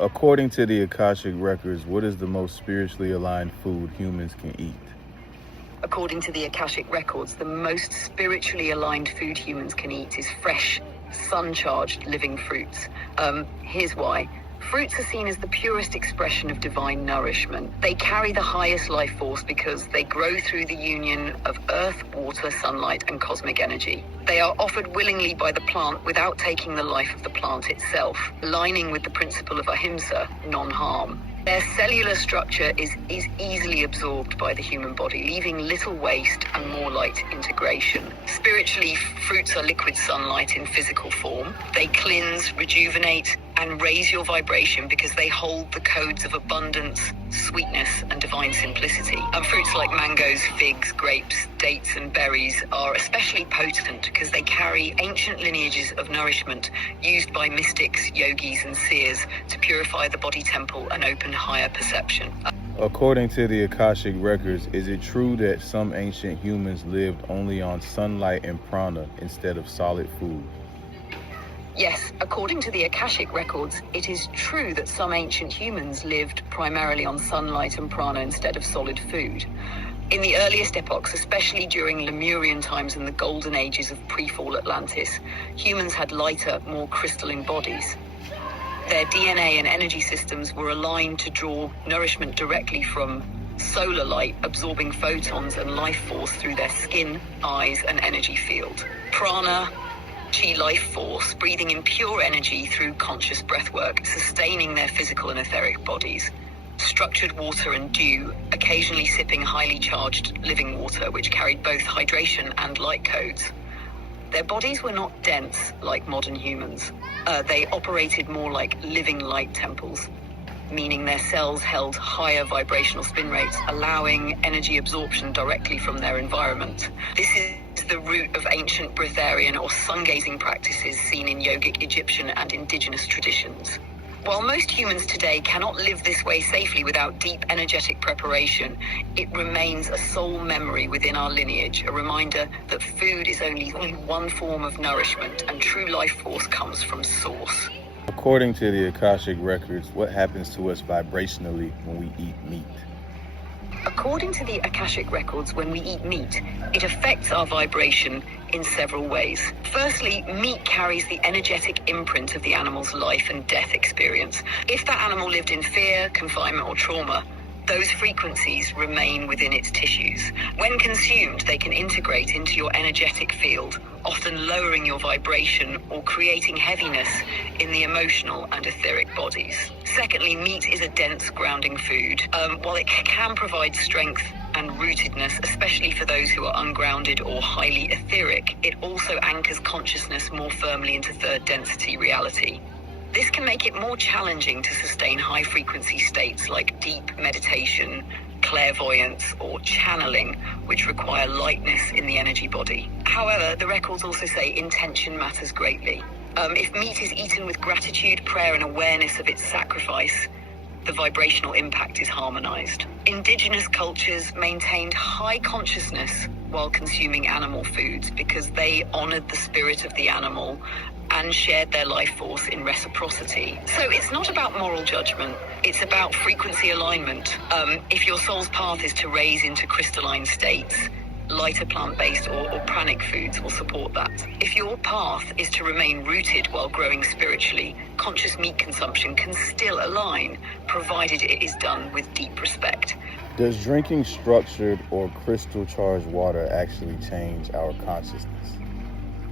According to the Akashic Records, what is the most spiritually aligned food humans can eat? According to the Akashic Records, the most spiritually aligned food humans can eat is fresh, sun-charged living fruits. Here's why. Fruits are seen as the purest expression of divine nourishment. They carry the highest life force because they grow through the union of earth, water, sunlight, and cosmic energy. They are offered willingly by the plant without taking the life of the plant itself, aligning with the principle of ahimsa, non-harm. Their cellular structure is easily absorbed by the human body, leaving little waste and more light integration. Spiritually, fruits are liquid sunlight in physical form. They cleanse, rejuvenate, and raise your vibration because they hold the codes of abundance, sweetness, and divine simplicity. And fruits like mangoes, figs, grapes, dates, and berries are especially potent because they carry ancient lineages of nourishment used by mystics, yogis, and seers to purify the body temple and open higher perception. According to the Akashic Records, is it true that some ancient humans lived only on sunlight and prana instead of solid food? Yes, according to the Akashic Records, it is true that some ancient humans lived primarily on sunlight and prana instead of solid food. In the earliest epochs, especially during Lemurian times and the golden ages of pre-fall Atlantis, humans had lighter, more crystalline bodies. Their DNA and energy systems were aligned to draw nourishment directly from solar light, absorbing photons and life force through their skin, eyes, and energy field. Prana, chi life force, breathing in pure energy through conscious breathwork, sustaining their physical and etheric bodies. Structured water and dew, occasionally sipping highly charged living water, which carried both hydration and light codes. Their bodies were not dense like modern humans. They operated more like living light temples, meaning their cells held higher vibrational spin rates, allowing energy absorption directly from their environment. This is the root of ancient breatharian or sun-gazing practices seen in yogic Egyptian and indigenous traditions. While most humans today cannot live this way safely without deep energetic preparation, it remains a soul memory within our lineage, a reminder that food is only one form of nourishment and true life force comes from source. According to the Akashic Records, what happens to us vibrationally when we eat meat? According to the Akashic Records, when we eat meat, it affects our vibration in several ways. Firstly, meat carries the energetic imprint of the animal's life and death experience. If that animal lived in fear, confinement, or trauma, those frequencies remain within its tissues. When consumed, they can integrate into your energetic field, often lowering your vibration or creating heaviness in the emotional and etheric bodies. Secondly, meat is a dense grounding food. While it can provide strength and rootedness, especially for those who are ungrounded or highly etheric, it also anchors consciousness more firmly into third density reality. This can make it more challenging to sustain high-frequency states like deep meditation, clairvoyance, or channeling, which require lightness in the energy body. However, the records also say intention matters greatly. If meat is eaten with gratitude, prayer, and awareness of its sacrifice, the vibrational impact is harmonized. Indigenous cultures maintained high consciousness while consuming animal foods because they honored the spirit of the animal and shared their life force in reciprocity. So it's not about moral judgment, it's about frequency alignment. If your soul's path is to raise into crystalline states, lighter plant-based or pranic foods will support that. If your path is to remain rooted while growing spiritually, conscious meat consumption can still align, provided it is done with deep respect. Does drinking structured or crystal-charged water actually change our consciousness?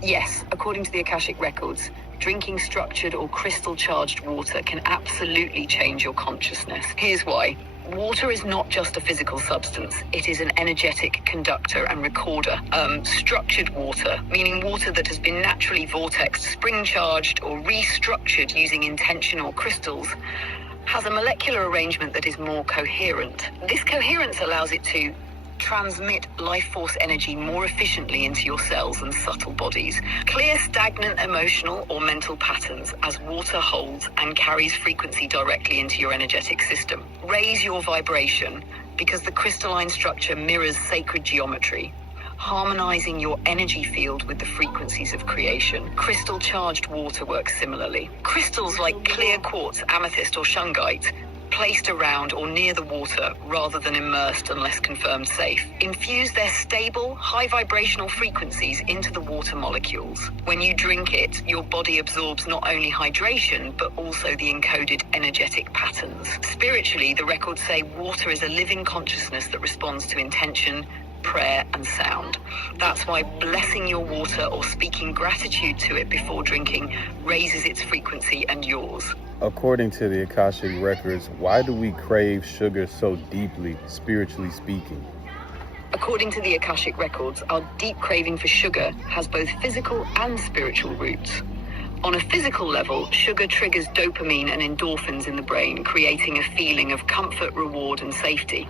Yes, according to the Akashic Records, drinking structured or crystal-charged water can absolutely change your consciousness. Here's why. Water is not just a physical substance, it is an energetic conductor and recorder. Structured water, meaning water that has been naturally vortexed, spring-charged, or restructured using intention or crystals, has a molecular arrangement that is more coherent. This coherence allows it to transmit life force energy more efficiently into your cells and subtle bodies. Clear stagnant emotional or mental patterns as water holds and carries frequency directly into your energetic system. Raise your vibration because the crystalline structure mirrors sacred geometry. harmonizing your energy field with the frequencies of creation. Crystal-charged water works similarly. Crystals like clear quartz, amethyst, or shungite placed around or near the water rather than immersed unless confirmed safe. Infuse their stable, high vibrational frequencies into the water molecules. When you drink it, your body absorbs not only hydration, but also the encoded energetic patterns. Spiritually, the records say water is a living consciousness that responds to intention, prayer, and sound. That's why blessing your water or speaking gratitude to it before drinking raises its frequency and yours. According to the Akashic Records, why do we crave sugar so deeply, spiritually speaking? According to the Akashic Records, our deep craving for sugar has both physical and spiritual roots. On a physical level, sugar triggers dopamine and endorphins in the brain, creating a feeling of comfort, reward, and safety.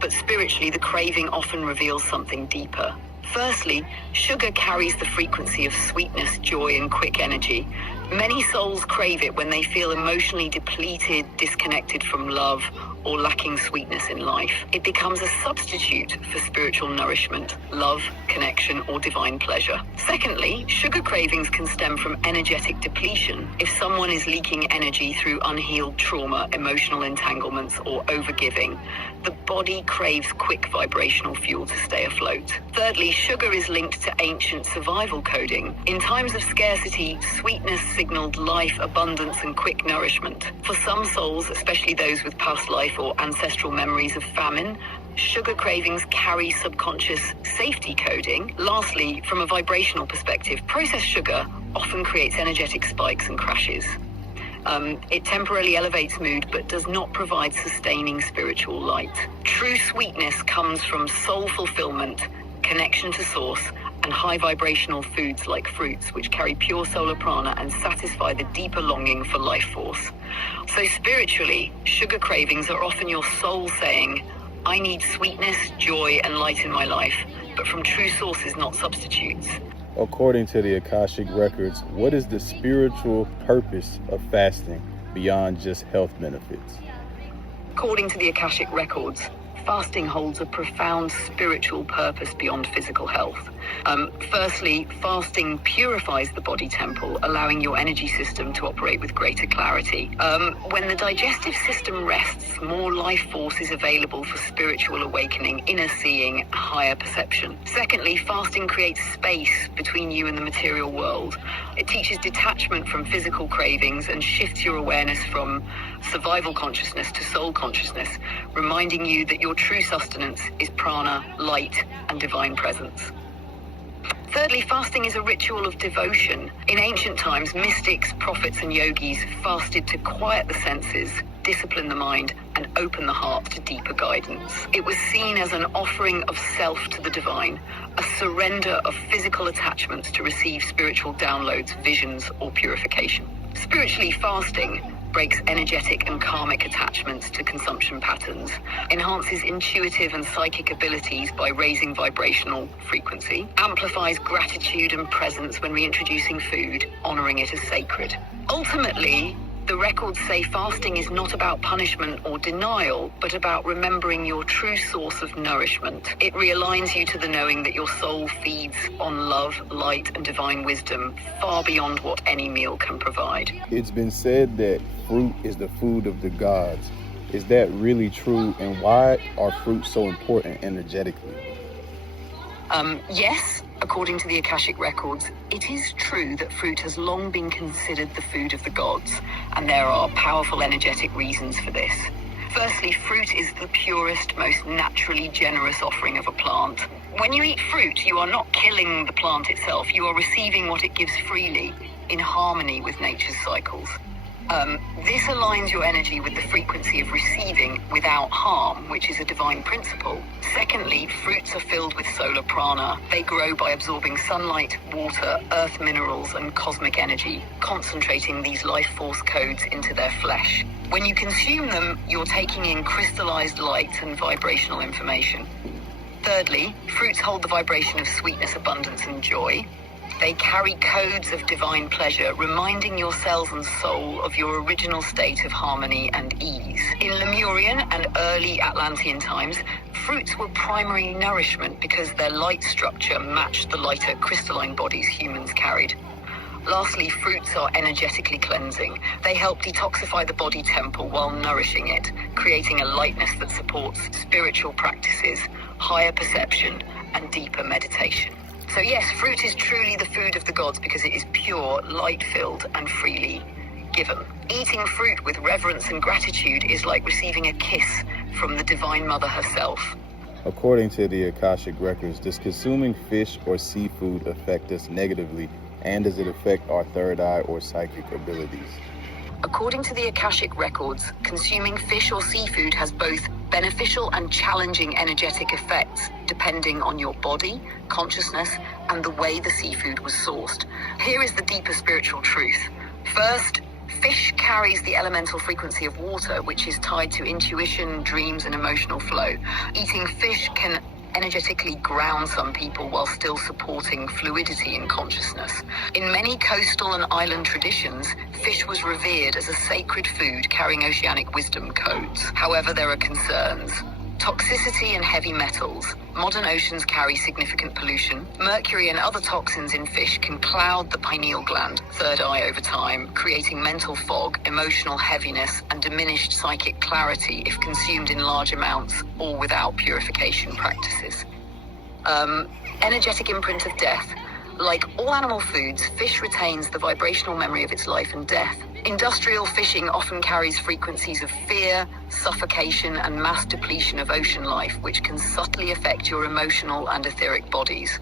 But spiritually, the craving often reveals something deeper. Firstly, sugar carries the frequency of sweetness, joy, and quick energy. Many souls crave it when they feel emotionally depleted, disconnected from love, or lacking sweetness in life. It becomes a substitute for spiritual nourishment, love, connection, or divine pleasure. Secondly, sugar cravings can stem from energetic depletion. If someone is leaking energy through unhealed trauma, emotional entanglements, or overgiving, the body craves quick vibrational fuel to stay afloat. Thirdly, sugar is linked to ancient survival coding. In times of scarcity, sweetness signaled life, abundance, and quick nourishment. For some souls, especially those with past life or ancestral memories of famine, sugar cravings carry subconscious safety coding. Lastly, from a vibrational perspective, processed sugar often creates energetic spikes and crashes. It temporarily elevates mood, but does not provide sustaining spiritual light. True sweetness comes from soul fulfillment, connection to source, and high vibrational foods like fruits, which carry pure solar prana and satisfy the deeper longing for life force. So spiritually, sugar cravings are often your soul saying, I need sweetness, joy, and light in my life, but from true sources, not substitutes. According to the Akashic Records, what is the spiritual purpose of fasting beyond just health benefits? According to the Akashic Records, fasting holds a profound spiritual purpose beyond physical health. Firstly, fasting purifies the body temple, allowing your energy system to operate with greater clarity. When the digestive system rests, more life force is available for spiritual awakening, inner seeing, higher perception. Secondly, fasting creates space between you and the material world. It teaches detachment from physical cravings and shifts your awareness from survival consciousness to soul consciousness, reminding you that your true sustenance is prana, light, and divine presence. Thirdly, fasting is a ritual of devotion. In ancient times, mystics, prophets, and yogis fasted to quiet the senses, discipline the mind, and open the heart to deeper guidance. It was seen as an offering of self to the divine, a surrender of physical attachments to receive spiritual downloads, visions, or purification. Spiritually, fasting breaks energetic and karmic attachments to consumption patterns, enhances intuitive and psychic abilities by raising vibrational frequency, amplifies gratitude and presence when reintroducing food, honoring it as sacred. Ultimately, the records say fasting is not about punishment or denial, but about remembering your true source of nourishment. It realigns you to the knowing that your soul feeds on love, light, and divine wisdom, far beyond what any meal can provide. It's been said that fruit is the food of the gods. Is that really true, and why are fruits so important energetically? Yes, according to the Akashic Records, it is true that fruit has long been considered the food of the gods, and there are powerful energetic reasons for this. Firstly, fruit is the purest, most naturally generous offering of a plant. When you eat fruit, you are not killing the plant itself, you are receiving what it gives freely, in harmony with nature's cycles. This aligns your energy with the frequency of receiving without harm, which is a divine principle. Secondly, fruits are filled with solar prana. They grow by absorbing sunlight, water, earth minerals, and cosmic energy, concentrating these life force codes into their flesh. When you consume them, you're taking in crystallized light and vibrational information. Thirdly, fruits hold the vibration of sweetness, abundance, and joy. They carry codes of divine pleasure, reminding your cells and soul of your original state of harmony and ease. In Lemurian and early Atlantean times, fruits were primary nourishment because their light structure matched the lighter crystalline bodies humans carried. Lastly, fruits are energetically cleansing. They help detoxify the body temple while nourishing it, creating a lightness that supports spiritual practices, higher perception, and deeper meditation. So yes, fruit is truly the food of the gods because it is pure, light-filled, and freely given. Eating fruit with reverence and gratitude is like receiving a kiss from the Divine Mother herself. According to the Akashic Records, does consuming fish or seafood affect us negatively, and does it affect our third eye or psychic abilities? According to the Akashic Records, consuming fish or seafood has both beneficial and challenging energetic effects depending on your body, consciousness, and the way the seafood was sourced. Here is the deeper spiritual truth. First, fish carries the elemental frequency of water, which is tied to intuition, dreams, and emotional flow. Eating fish can energetically ground some people while still supporting fluidity in consciousness. In many coastal and island traditions, fish was revered as a sacred food carrying oceanic wisdom codes. However, there are concerns. Toxicity and heavy metals. Modern oceans carry significant pollution. Mercury and other toxins in fish can cloud the pineal gland, third eye, over time, creating mental fog, emotional heaviness, and diminished psychic clarity if consumed in large amounts or without purification practices. Energetic imprint of death. Like all animal foods, fish retains the vibrational memory of its life and death. Industrial fishing often carries frequencies of fear, suffocation, and mass depletion of ocean life, which can subtly affect your emotional and etheric bodies.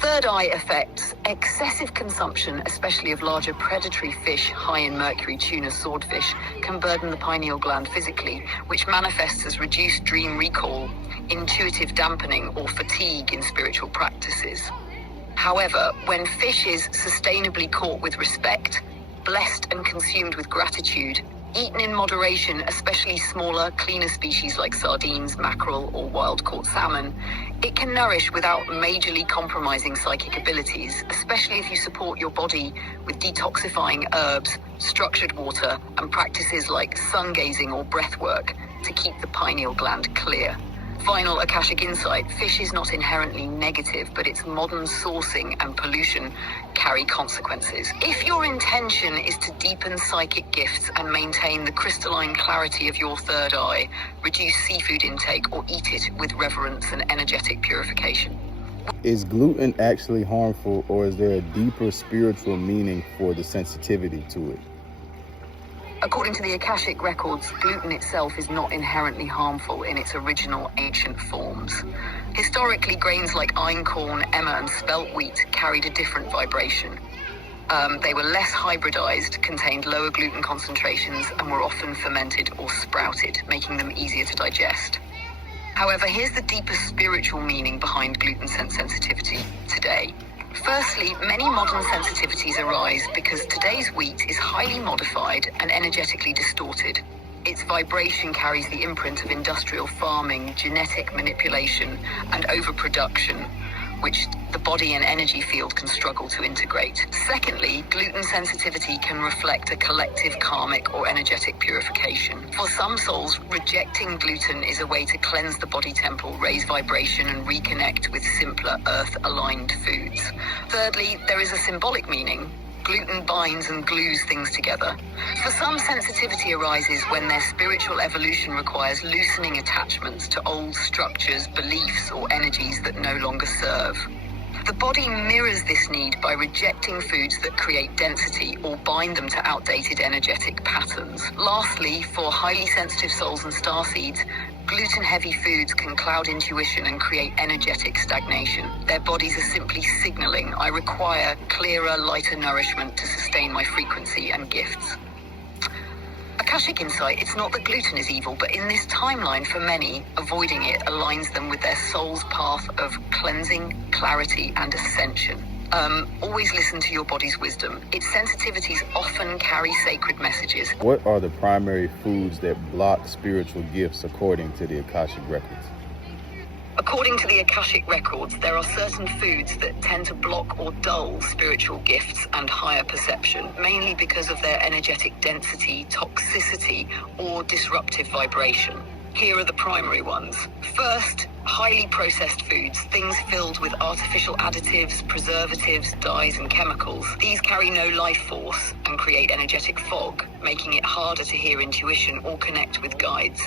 Third eye effects. Excessive consumption, especially of larger predatory fish high in mercury, tuna, swordfish, can burden the pineal gland physically, which manifests as reduced dream recall, intuitive dampening, or fatigue in spiritual practices. However, when fish is sustainably caught with respect, blessed and consumed with gratitude, eaten in moderation, especially smaller, cleaner species like sardines, mackerel, or wild-caught salmon, it can nourish without majorly compromising psychic abilities, especially if you support your body with detoxifying herbs, structured water, and practices like sun-gazing or breath work to keep the pineal gland clear. Final Akashic insight: fish is not inherently negative, but its modern sourcing and pollution carry consequences. If your intention is to deepen psychic gifts and maintain the crystalline clarity of your third eye, reduce seafood intake or eat it with reverence and energetic purification. Is gluten actually harmful, or is there a deeper spiritual meaning for the sensitivity to it? According to the Akashic Records, gluten itself is not inherently harmful in its original ancient forms. Historically, grains like einkorn, emmer, and spelt wheat carried a different vibration. They were less hybridized, contained lower gluten concentrations, and were often fermented or sprouted, making them easier to digest. However, here's the deeper spiritual meaning behind gluten sensitivity today. Firstly, many modern sensitivities arise because today's wheat is highly modified and energetically distorted. Its vibration carries the imprint of industrial farming, genetic manipulation, and overproduction, which the body and energy field can struggle to integrate. Secondly, gluten sensitivity can reflect a collective karmic or energetic purification. For some souls, rejecting gluten is a way to cleanse the body temple, raise vibration, and reconnect with simpler earth-aligned foods. Thirdly, there is a symbolic meaning. Gluten binds and glues things together. For some, sensitivity arises when their spiritual evolution requires loosening attachments to old structures, beliefs, or energies that no longer serve. The body mirrors this need by rejecting foods that create density or bind them to outdated energetic patterns. Lastly, for highly sensitive souls and starseeds, gluten-heavy foods can cloud intuition and create energetic stagnation. Their bodies are simply signaling, I require clearer, lighter nourishment to sustain my frequency and gifts. Akashic insight: it's not that gluten is evil, but in this timeline, for many, avoiding it aligns them with their soul's path of cleansing, clarity, and ascension. Always listen to your body's wisdom. Its sensitivities often carry sacred messages. What are the primary foods that block spiritual gifts according to the Akashic Records? According to the Akashic Records, there are certain foods that tend to block or dull spiritual gifts and higher perception, mainly because of their energetic density, toxicity, or disruptive vibration. Here are the primary ones. First, highly processed foods, things filled with artificial additives, preservatives, dyes, and chemicals. These carry no life force and create energetic fog, making it harder to hear intuition or connect with guides.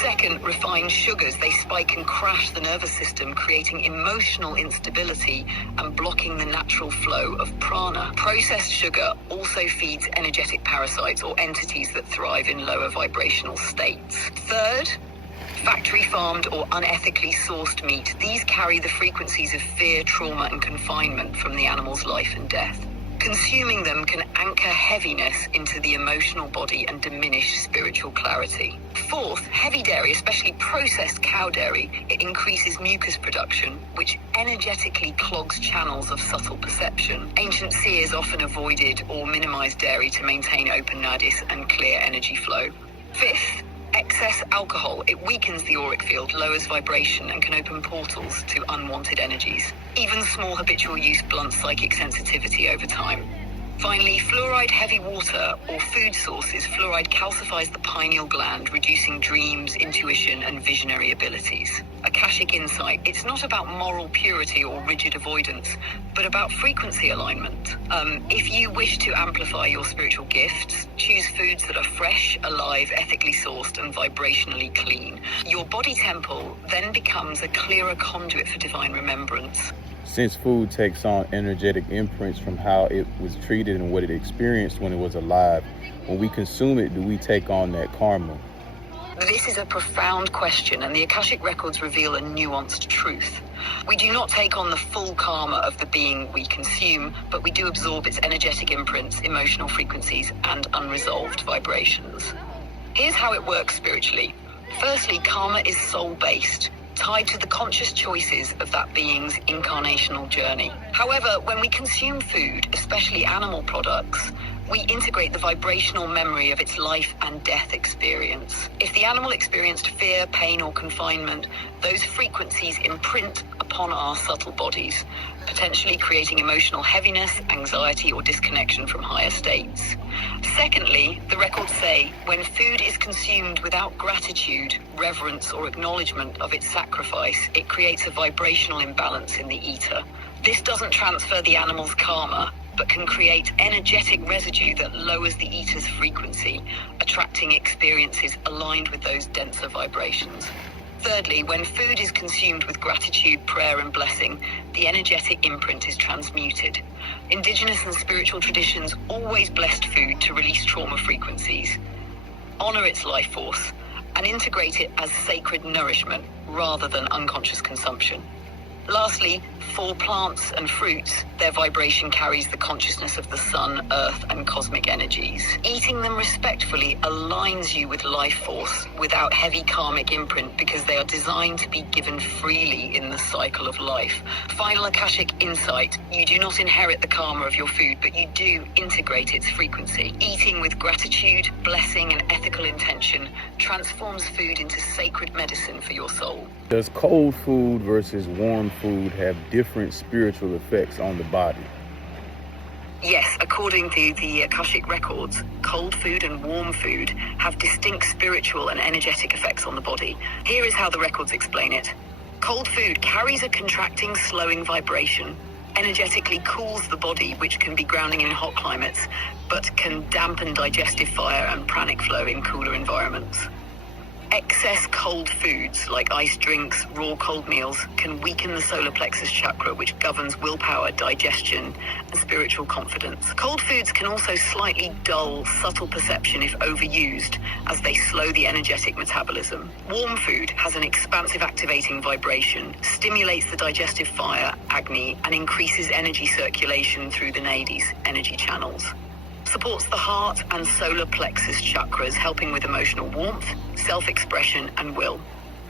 Second, refined sugars. They spike and crash the nervous system, creating emotional instability and blocking the natural flow of prana. Processed sugar also feeds energetic parasites or entities that thrive in lower vibrational states. Third, factory farmed or unethically sourced meat. These carry the frequencies of fear, trauma, and confinement from the animal's life and death. Consuming them can anchor heaviness into the emotional body and diminish spiritual clarity. Fourth, heavy dairy, especially processed cow dairy, it increases mucus production, which energetically clogs channels of subtle perception. Ancient seers often avoided or minimized dairy to maintain open nadis and clear energy flow. Fifth, excess alcohol. It weakens the auric field, lowers vibration, and can open portals to unwanted energies. Even small habitual use blunts psychic sensitivity over time. Finally, fluoride-heavy water or food sources. Fluoride calcifies the pineal gland, reducing dreams, intuition, and visionary abilities. Akashic insight. It's not about moral purity or rigid avoidance, but about frequency alignment. If you wish to amplify your spiritual gifts, choose foods that are fresh, alive, ethically sourced, and vibrationally clean. Your body temple then becomes a clearer conduit for divine remembrance. Since food takes on energetic imprints from how it was treated and what it experienced when it was alive, when we consume it, do we take on that karma? This is a profound question, and the Akashic Records reveal a nuanced truth. We do not take on the full karma of the being we consume, but we do absorb its energetic imprints, emotional frequencies, and unresolved vibrations. Here's how it works spiritually. Firstly, karma is soul-based, tied to the conscious choices of that being's incarnational journey. However, when we consume food, especially animal products, we integrate the vibrational memory of its life and death experience. If the animal experienced fear, pain, or confinement, those frequencies imprint upon our subtle bodies, potentially creating emotional heaviness, anxiety, or disconnection from higher states. Secondly, the records say, when food is consumed without gratitude, reverence, or acknowledgement of its sacrifice, it creates a vibrational imbalance in the eater. This doesn't transfer the animal's karma, but can create energetic residue that lowers the eater's frequency, attracting experiences aligned with those denser vibrations. Thirdly, when food is consumed with gratitude, prayer, and blessing, the energetic imprint is transmuted. Indigenous and spiritual traditions always blessed food to release trauma frequencies, honor its life force, and integrate it as sacred nourishment rather than unconscious consumption. Lastly, for plants and fruits, their vibration carries the consciousness of the sun, earth, and cosmic energies. Eating them respectfully aligns you with life force without heavy karmic imprint because they are designed to be given freely in the cycle of life. Final Akashic insight: you do not inherit the karma of your food, but you do integrate its frequency. Eating with gratitude, blessing, and ethical intention transforms food into sacred medicine for your soul. Does cold food versus warm food have different spiritual effects on the body? Yes, according to the Akashic Records, cold food and warm food have distinct spiritual and energetic effects on the body. Here is how the records explain it. Cold food carries a contracting, slowing vibration, energetically cools the body, which can be grounding in hot climates, but can dampen digestive fire and pranic flow in cooler environments. Excess cold foods like iced drinks, raw cold meals can weaken the solar plexus chakra, which governs willpower, digestion, and spiritual confidence. Cold foods can also slightly dull subtle perception if overused, as they slow the energetic metabolism. Warm food has an expansive activating vibration, stimulates the digestive fire, agni, and increases energy circulation through the nadis, energy channels. Supports the heart and solar plexus chakras, helping with emotional warmth, self-expression, and will.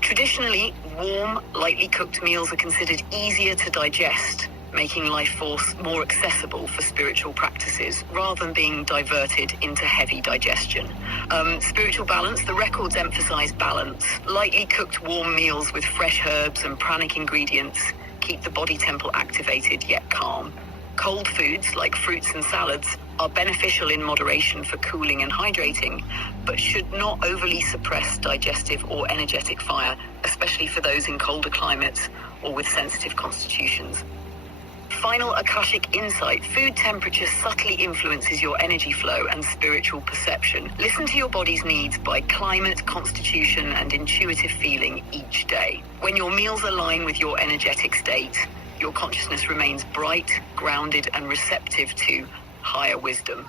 Traditionally, warm, lightly cooked meals are considered easier to digest, making life force more accessible for spiritual practices, rather than being diverted into heavy digestion. Spiritual balance. The records emphasize balance. Lightly cooked warm meals with fresh herbs and pranic ingredients keep the body temple activated yet calm. Cold foods like fruits and salads are beneficial in moderation for cooling and hydrating, but should not overly suppress digestive or energetic fire, especially for those in colder climates or with sensitive constitutions. Final Akashic insight. Food temperature subtly influences your energy flow and spiritual perception. Listen to your body's needs by climate, constitution, and intuitive feeling each day. When your meals align with your energetic state, your consciousness remains bright, grounded, and receptive to higher wisdom.